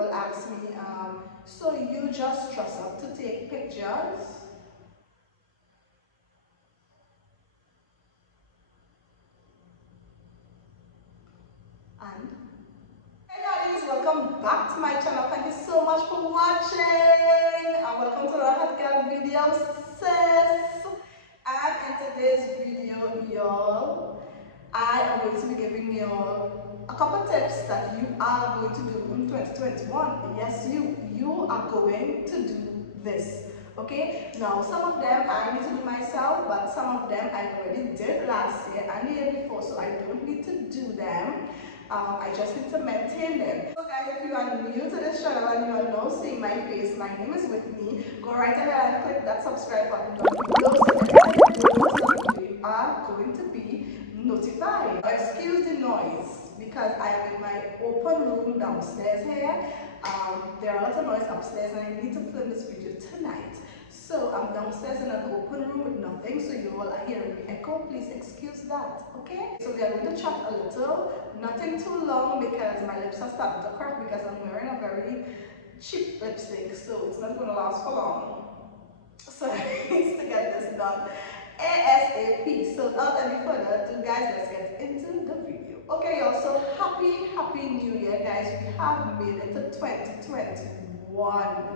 people ask me, so you just dress up to take pictures? And hey hotties, welcome back to my channel. Thank you so much for watching and welcome to another hot girl video, sis. And in today's video, y'all, I am going to be giving y'all a couple tips that you are going to do in 2021. Yes, you are going to do this. Okay, now some of them I need to do myself, but some of them I already did last year and the year before, so I don't need to do them. I just need to maintain them. So guys, if you are new to this channel and you are now seeing my face, my name is Whitney. Go right ahead and click that subscribe button down below so that you are going to be notified. Excuse the noise because I am in my open room downstairs here. There are a lot of noise upstairs and I need to film this video tonight. So I'm downstairs in an open room with nothing, so you all are hearing me echo. Please excuse that, okay? So we are going to chat a little, nothing too long because my lips are starting to crack because I'm wearing a very cheap lipstick, so it's not going to last for long. So I need to get this done ASAP. So without any further ado, guys, let's get into the video. Okay, y'all, so happy new year, guys. We have made it to 2021,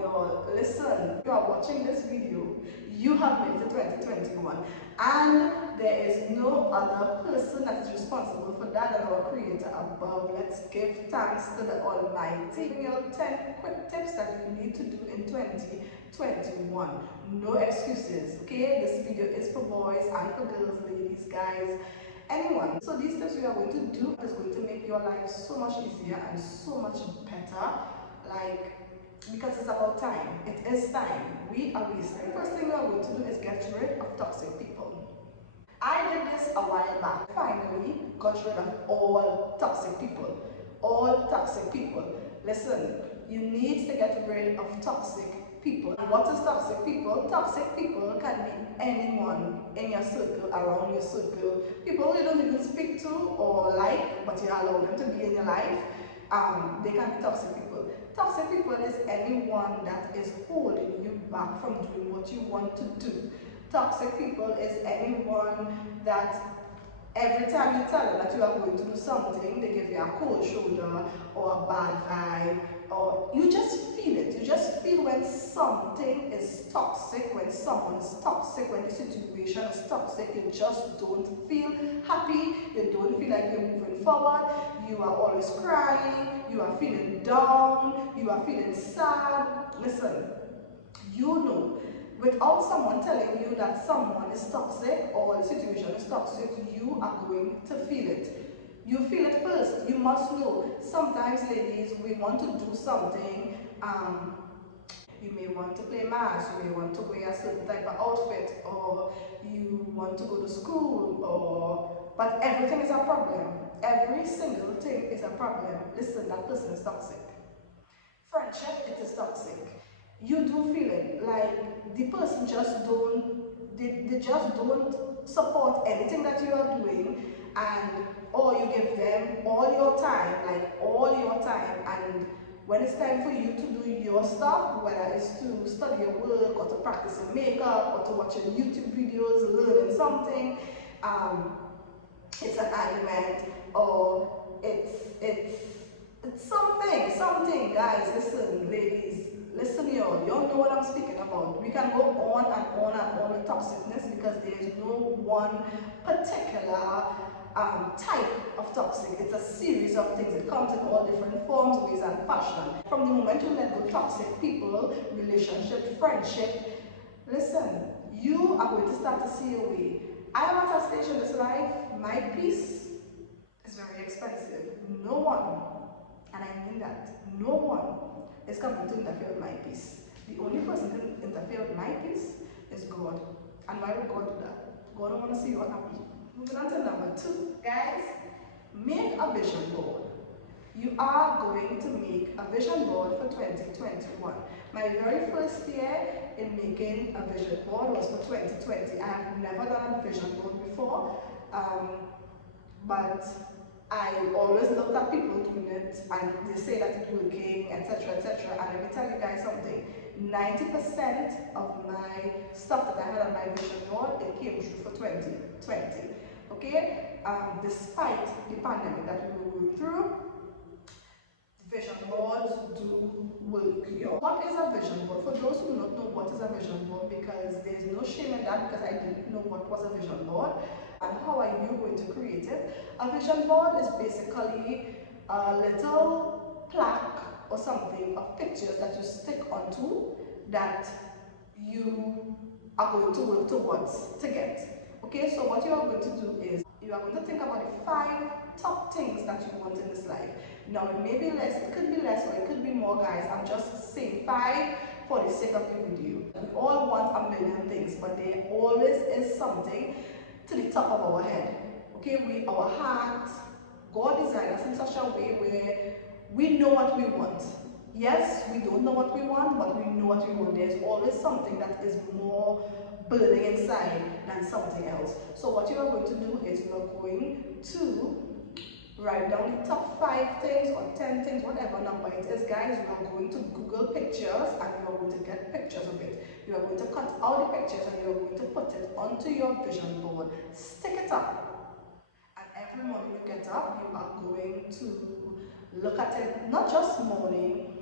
y'all. Listen, you are watching this video, you have made it to 2021, and there is no other person that is responsible for that than our creator above. Let's give thanks to the Almighty. Your 10 quick tips that you need to do in 2021. No excuses, okay? This video is for boys and for girls, ladies, guys, anyone. So these tips we are going to do is going to make your life so much easier and so much better, like, because it's about time. It is time. We are wasting. First thing we are going to do is get rid of toxic people. I did this a while back. Finally got rid of all toxic people. All toxic people. Listen, you need to get rid of toxic people. And what is toxic people? Toxic people can be anyone in your circle, around your circle. People you don't even speak to or like, but you allow them to be in your life. They can be toxic people. Toxic people is anyone that is holding you back from doing what you want to do. Toxic people is anyone that every time you tell them that you are going to do something, they give you a cold shoulder or a bad vibe, or you just feel it. You just feel when something is toxic, when someone is toxic, when the situation is toxic, you just don't feel happy, you don't feel like you're moving forward, you are always crying, you are feeling down, you are feeling sad. Listen, you know, without someone telling you that someone is toxic or the situation is toxic, you are going to feel it. You feel it first. You must know. Sometimes, ladies, we want to do something. You may want to play mass, you may want to wear a certain type of outfit, or you want to go to school, but everything is a problem. Every single thing is a problem. Listen, that person is toxic. Friendship, it is toxic. You do feel it, like the person just they just don't support anything that you are doing, and or you give them all your time, like all your time, and when it's time for you to do your stuff, whether it's to study your work or to practice your makeup or to watch your YouTube videos, learning something, it's an argument, or it's something, guys. Listen, ladies, listen, y'all know what I'm speaking about. We can go on and on and on with toxicness because there is no one particular type of toxic. It's a series of things. It comes in all different forms, ways, and fashion. From the moment you let go toxic people, relationship, friendship, listen, you are going to start to see your way. I am at a stage in this life, my peace is very expensive. No one, and I mean that, no one is coming to interfere with my peace. The only person who can interfere with my peace is God. And why would God do that? God don't want to see you unhappy. Moving on to number 2. Guys, make a vision board. You are going to make a vision board for 2021. My very first year in making a vision board was for 2020. I have never done a vision board before, but I always looked at people doing it and they say that it's working, etc., tell you guys something. 90% of my stuff that I had on my vision board, it came true for 2020. Okay? Despite the pandemic that we were going through, vision boards do work. What is a vision board? For those who do not know what is a vision board, because there's no shame in that, because I didn't know what was a vision board and how are you going to create it. A vision board is basically a little plaque or something of pictures that you stick onto that you are going to work towards to get. Okay, so what you are going to do is you are going to think about the 5 top things that you want in this life. Now it may be less, it could be less, or it could be more, guys. I'm just saying 5 for the sake of the video. We all want a million things, but there always is something to the top of our head. Okay, our heart, God designed us in such a way where we know what we want. Yes, we don't know what we want, but we know what we want. There's always something that is more burning inside than something else. So what you are going to do is you are going to write down the top 5 things or 10 things, whatever number it is, guys. You are going to Google pictures and you are going to get pictures of it. You are going to cut out the pictures and you are going to put it onto your vision board. Stick it up. And every morning you get up, you are going to look at it, not just morning,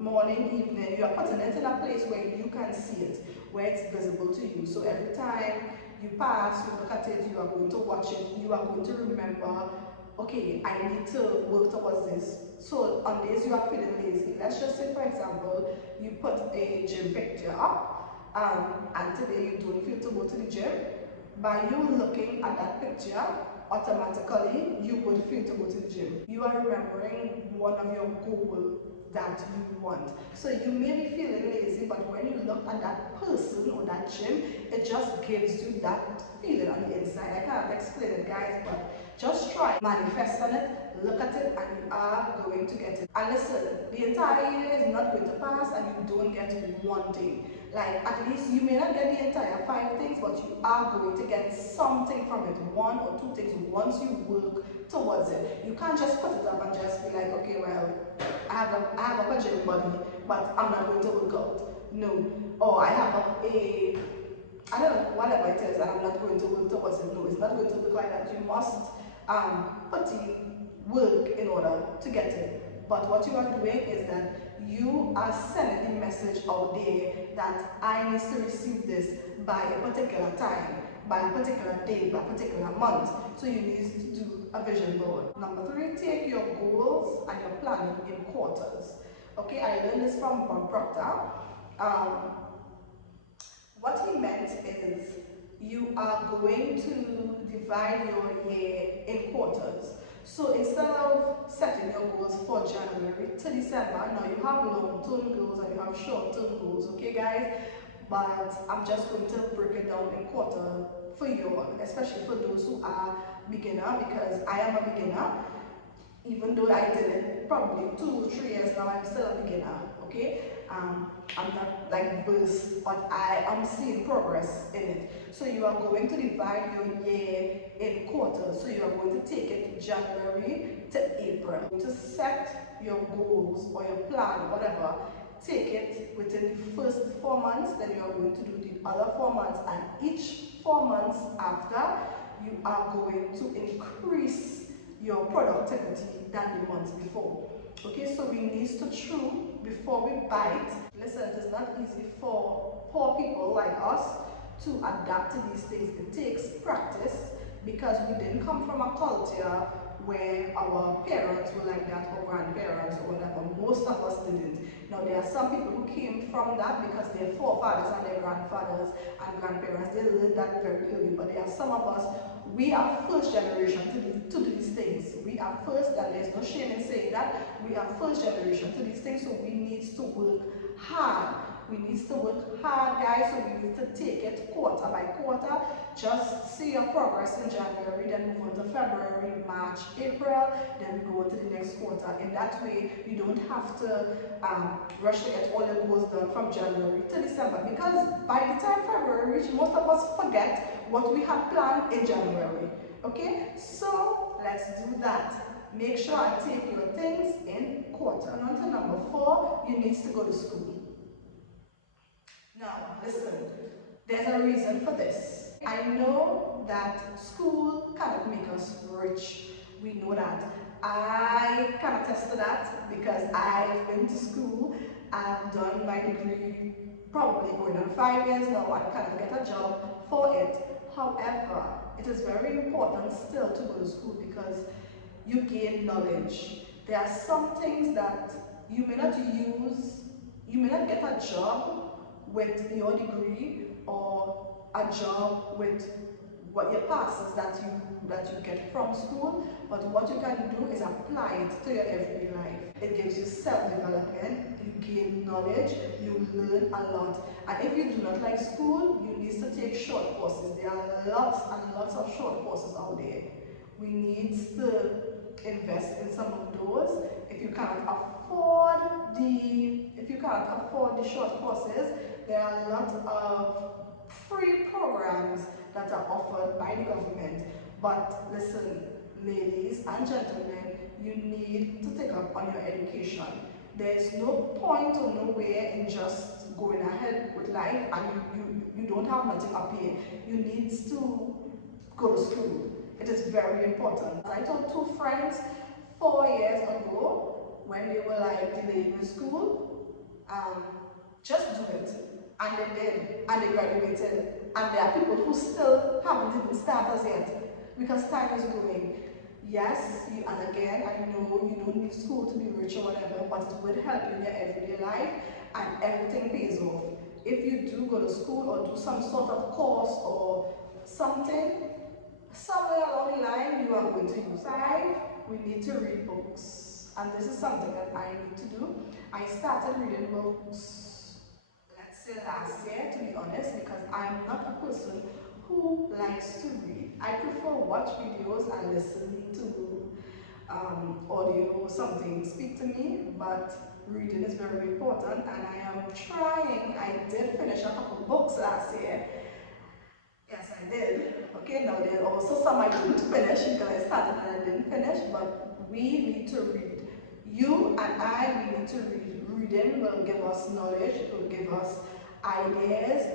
evening. You are putting it in a place where you can see it, where it's visible to you. So every time you pass, you look at it, you are going to watch it, you are going to remember, okay, I need to work towards this. So on days you are feeling lazy, let's just say, for example, you put a gym picture up, and today you don't feel to go to the gym. By you looking at that picture, automatically you would feel to go to the gym. You are remembering one of your goals that you want. So you may be feeling lazy, but when you look at that person or that gym, it just gives you that feeling on the inside. I can't explain it, guys, but just try, manifest on it, look at it, and you are going to get it. And listen, the entire year is not going to pass and you don't get one thing. Like, at least you may not get the entire 5 things, but you are going to get something from it, 1 or 2 things once you work towards it. You can't just put it up and just be like, okay, well, I have a gym body, but I'm not going to work out. No. Or I have I don't know, whatever it is, and I'm not going to work towards it. No, it's not going to look like that. You must put in work in order to get it. But what you are doing is that you are sending the message out there that I need to receive this by a particular time, by a particular day, by a particular month. So you need to do a vision board. Number 3, take your goals and your planning in quarters. Okay, I learned this from Bob Proctor. What he meant is you are going to divide your year in quarters. So instead of setting your goals for January to December, now you have long-term goals and you have short-term goals, okay guys? But I'm just going to break it down in quarter for you, especially for those who are beginner, because I am a beginner. Even though I did it probably 2-3 years now, I'm still a beginner, okay? I'm not like burst, but I am seeing progress in it. So you are going to divide your year in quarters. So you are going to take it January to April. To set your goals or your plan, whatever, take it within the first 4 months, then you are going to do the other 4 months, and each 4 months after, you are going to increase your productivity than the months before. Okay, so we need to chew before we bite. Listen, it is not easy for poor people like us to adapt to these things. It takes practice because we didn't come from a culture where our parents were like that, or grandparents or whatever. Most of us didn't. Now there are some people who came from that because their forefathers and their grandfathers and grandparents, they learned that very early. But there are some of us, we are first generation to do these things. We are first, and there's no shame in saying that. We are first generation to these things, so we need to work hard. We need to work hard, guys, so we need to take it quarter by quarter. Just see your progress in January, then move on to February, March, April, then we go on to the next quarter. In that way, you don't have to rush to get all the goals done from January to December, because by the time February reaches, most of us forget what we had planned in January. Okay, so let's do that. Make sure I take your things in quarter. And on to number 4, you need to go to school. Now, listen, there's a reason for this. I know that school cannot make us rich. We know that. I can attest to that because I've been to school. I've done my degree probably going on 5 years now. I cannot get a job for it. However, it is very important still to go to school because you gain knowledge. There are some things that you may not use, you may not get a job with your degree or a job with what your passes that you get from school, but what you can do is apply it to your everyday life. It gives you self-development, you gain knowledge, you learn a lot. And if you do not like school, you need to take short courses. There are lots and lots of short courses out there. We need to invest in some of those. If you can't afford the short courses, there are a lot of free programs that are offered by the government. But listen, ladies and gentlemen, you need to take up on your education. There is no point or nowhere in just going ahead with life and you don't have nothing up here. You need to go to school. It is very important. I told two friends 4 years ago when they were like delayed with school, just do it. And they did, and they graduated. And there are people who still haven't even started yet because time is going. Yes, and again, I know you don't need school to be rich or whatever, but it will help you in your everyday life and everything pays off. If you do go to school or do some sort of course or something, somewhere along the line you are going to use. We need to read books. And this is something that I need to do. I started reading books last year, to be honest, because I'm not a person who likes to read. I prefer watch videos and listen to audio or something speak to me, but reading is very important and I am trying. I did finish a couple books last year. Yes, I did. Okay, now there's also some I didn't finish because I started and I didn't finish, but we need to read. You and I, we need to read. Reading will give us knowledge, it will give us ideas.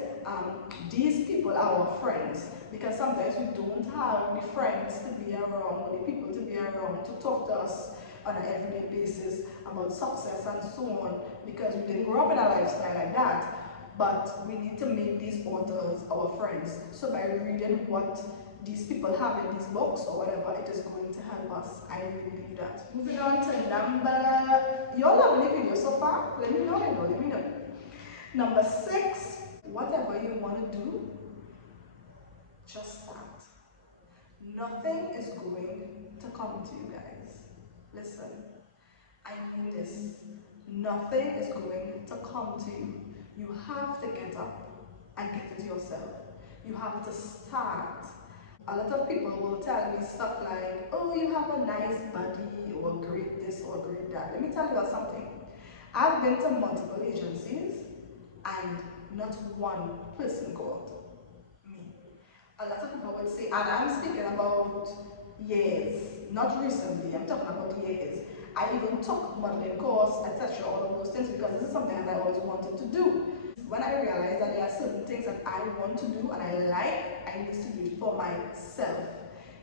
These people are our friends because sometimes we don't have the friends to be around or the people to be around to talk to us on an everyday basis about success and so on because we didn't grow up in a lifestyle like that. But we need to make these authors our friends. So by reading what these people have in these books or whatever, it is going to help us. I really believe that. Moving on to number, you're loving the video so far? Let me know, let me know. Number 6, whatever you want to do, just start. Nothing is going to come to you guys. Listen, I mean this. Nothing is going to come to you. You have to get up and get it yourself. You have to start. A lot of people will tell me stuff like, oh, you have a nice body or great this or great that. Let me tell you about something. I've been to multiple agencies and not one person called me. A lot of people would say, and I'm speaking about years, not recently, I'm talking about years. I even took modeling course, etc., all of those things because this is something that I always wanted to do. When I realized that there are certain things that I want to do and I like, I need to do it for myself.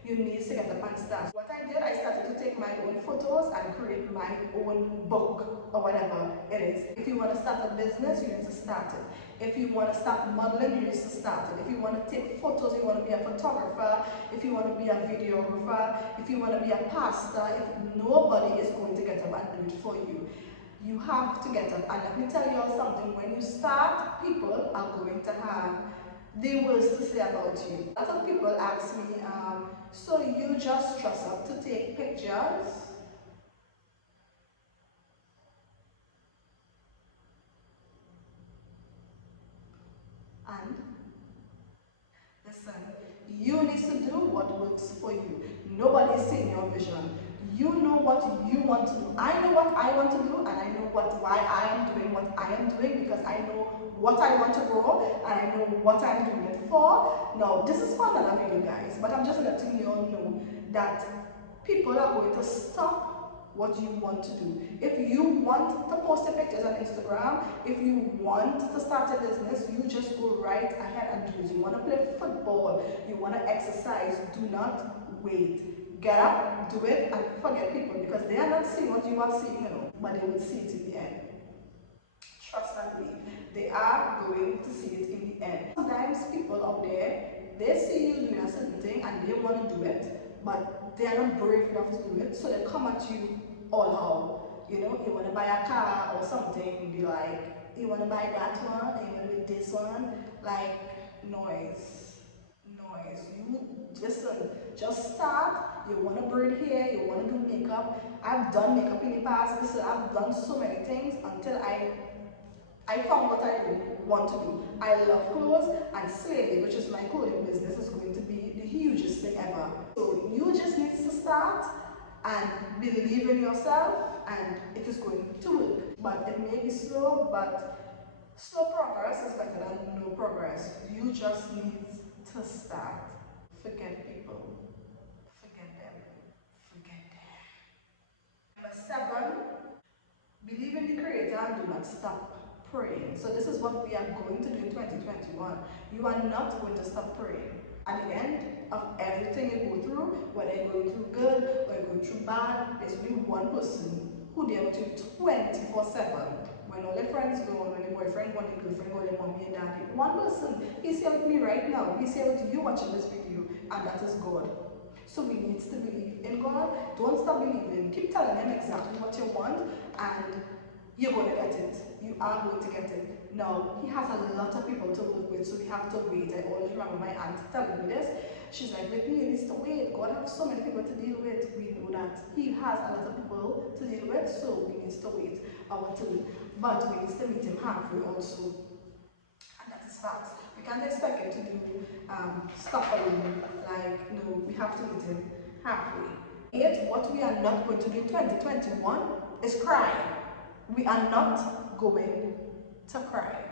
You need to get up and start. What I did, I started to take my own photos and create my own book or whatever it is. If you want to start a business, you need to start it. If you want to start modeling, you need to start it. If you want to take photos, you want to be a photographer, if you want to be a videographer, if you want to be a pastor, if nobody is going to get up and do it for you. You have to get up. And let me tell you all something, when you start, people are going to have the worst to say about you. A lot of people ask me, so you just dress up to take pictures? And listen, you need to do what works for you. Nobody's seeing your vision. You know what you want to do. I know what I want to do, and I know why I am doing what I am doing because I know what I want to grow and I know what I'm doing it for. Now, this is for another video, guys, but I'm just letting you all know that people are going to stop what you want to do. If you want to post your pictures on Instagram, if you want to start a business, you just go right ahead and do it. You want to play football, you want to exercise, do not wait. Get up, do it, and forget people, because they are not seeing what you are seeing, but they will see it in the end. Trust and believe. They are going to see it in the end. Sometimes people out there, they see you doing a certain thing and they want to do it, but they are not brave enough to do it, so they come at you all out. You want to buy a car or something, be like, you want to buy that one, you want to do this one, like, noise. You listen, just start. You want to braid hair, you want to do makeup. I've done makeup in the past. Listen, I've done so many things until I found what I really want to do. I love clothes, and Slady, which is my clothing business, is going to be the hugest thing ever. So you just need to start and believe in yourself, and it is going to work. But it may be slow, but slow progress is better than no progress. You just need to start. Forget people. Forget them. Forget them. Number 7, believe in the Creator and do not stop praying. So this is what we are going to do in 2021. You are not going to stop praying. At the end of everything you go through, whether you're going through good or you're going through bad, there's only one person who there with you 24/7. When all your friends go, when your boyfriend, when your girlfriend, when your mommy and daddy, one person, he's here with me right now. He's here with you watching this video, and that is God. So we need to believe in God. Don't stop believing. Keep telling him exactly what you want, and you're going to get it. You are going to get it. Now, he has a lot of people to work with, so we have to wait. I always remember my aunt telling me this. She's like, with me, it needs to wait. God has so many people to deal with. We know that he has a lot of people to deal with, so we need to wait our turn. But we need to meet him halfway also. And that is facts. We can't expect him to do stuff alone. Like, no, we have to meet him halfway. Yet, what we are not going to do in 2021 is cry. We are not going to cry.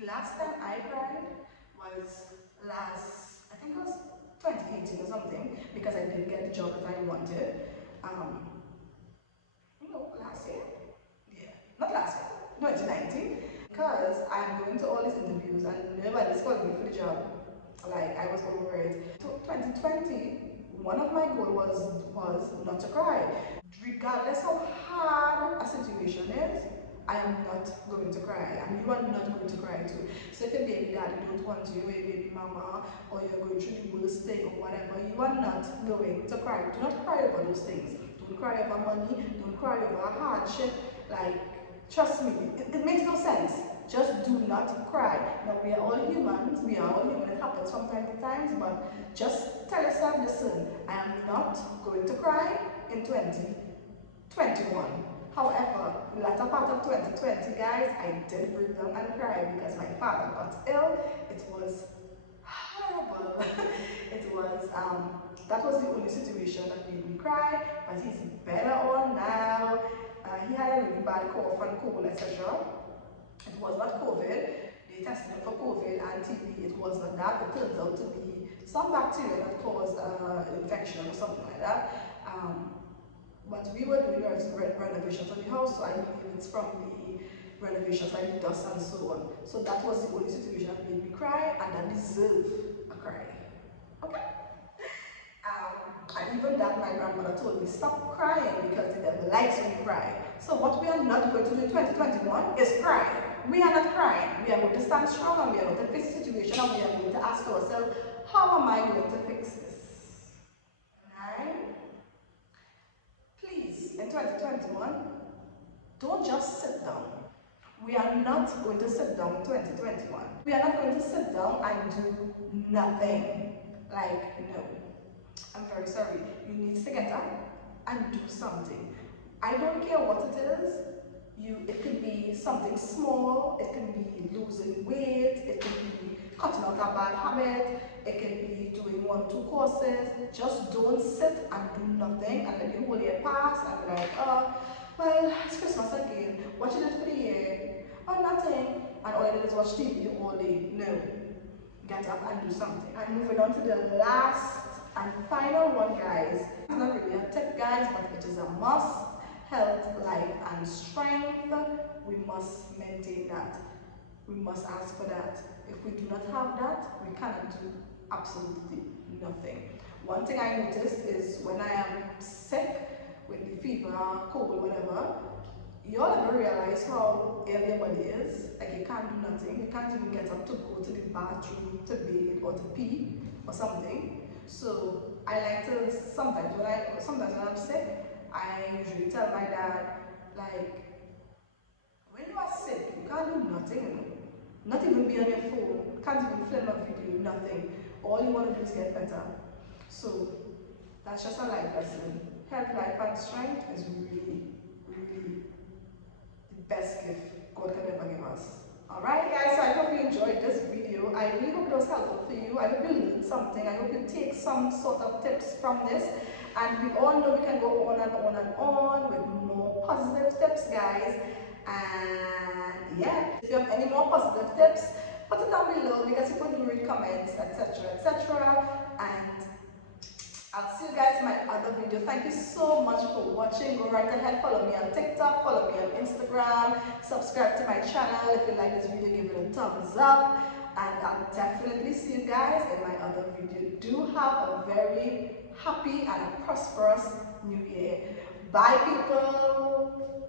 The last time I cried was I think it was 2018 or something, because I didn't get the job that I wanted. Last year? Yeah, not last year, 2019. Because I'm going to all these interviews and nobody's calling me for the job. Like, I was over it. 2020, one of my goals was not to cry. Regardless how hard a situation is, I am not going to cry, and you are not going to cry too. So if your baby daddy don't want you, or your baby mama, or you're going through the worst thing or whatever, you are not going to cry. Do not cry over those things. Don't cry over money. Don't cry over hardship. Like, trust me, it makes no sense. Just do not cry. Now, we are all humans. We are all human. It happens from time to time, but just tell yourself, listen, I am not going to cry in 2021. However, the latter part of 2020, guys, I did break down and cry because my father got ill. It was horrible. That was the only situation that made me cry, but he's better on now. He had a really bad cough and cold, etc. It was not COVID. They tested him for COVID and TB. It was not that. It turns out to be some bacteria that caused infection or something like that. But we were doing renovations on the house, so I believe it's from the renovations, like the dust and so on. So that was the only situation that made me cry, and that deserved a cry. Okay? And even that, my grandmother told me, stop crying because the devil likes when you cry. So what we are not going to do in 2021 is cry. We are not crying. We are going to stand strong, and we are going to fix the situation, and we are going to ask ourselves, how am I going to fix this? Please, in 2021, don't just sit down. We are not going to sit down in 2021. We are not going to sit down and do nothing. Like, no. I'm very sorry. You need to get up and do something. I don't care what it is. It could be something small. It could be losing weight. It could be cutting out a bad habit. It could be doing 1 or 2 courses. Just don't sit and do nothing and let the whole year pass and be like, oh, well, it's Christmas again. What you did for the year? Oh, nothing. And all I did is watch TV all day. No. Get up and do something. And moving on to the last And final one, guys, it's not really a tip, guys, but it is a must. Health, life, and strength. We must maintain that. We must ask for that. If we do not have that, we cannot do absolutely nothing. One thing I noticed is when I am sick with the fever, cold, whatever, you all ever realize how ill your body is? Like you can't do nothing. You can't even get up to go to the bathroom to bathe or to pee or something. So I like to sometimes when I'm sick, I usually tell my dad, like, when you are sick, you can't do nothing, you know. Not even be on your phone, can't even film a video, nothing. All you want to do is get better. So that's just a life lesson. Health, life, and strength is really, really the best gift God can ever give us. Alright guys, so I hope you enjoyed this video. I really hope it was helpful for you. I hope you learned something. I hope you take some sort of tips from this. And we all know we can go on and on and on with more positive tips, guys. And yeah, if you have any more positive tips, put it down below because people do read comments, etc. etc. And I'll see you guys in my other video. Thank you so much for watching. Go right ahead, follow me on TikTok, follow me on Instagram, subscribe to my channel. If you like this video, give it a thumbs up. And I'll definitely see you guys in my other video. Do have a very happy and a prosperous new year. Bye people.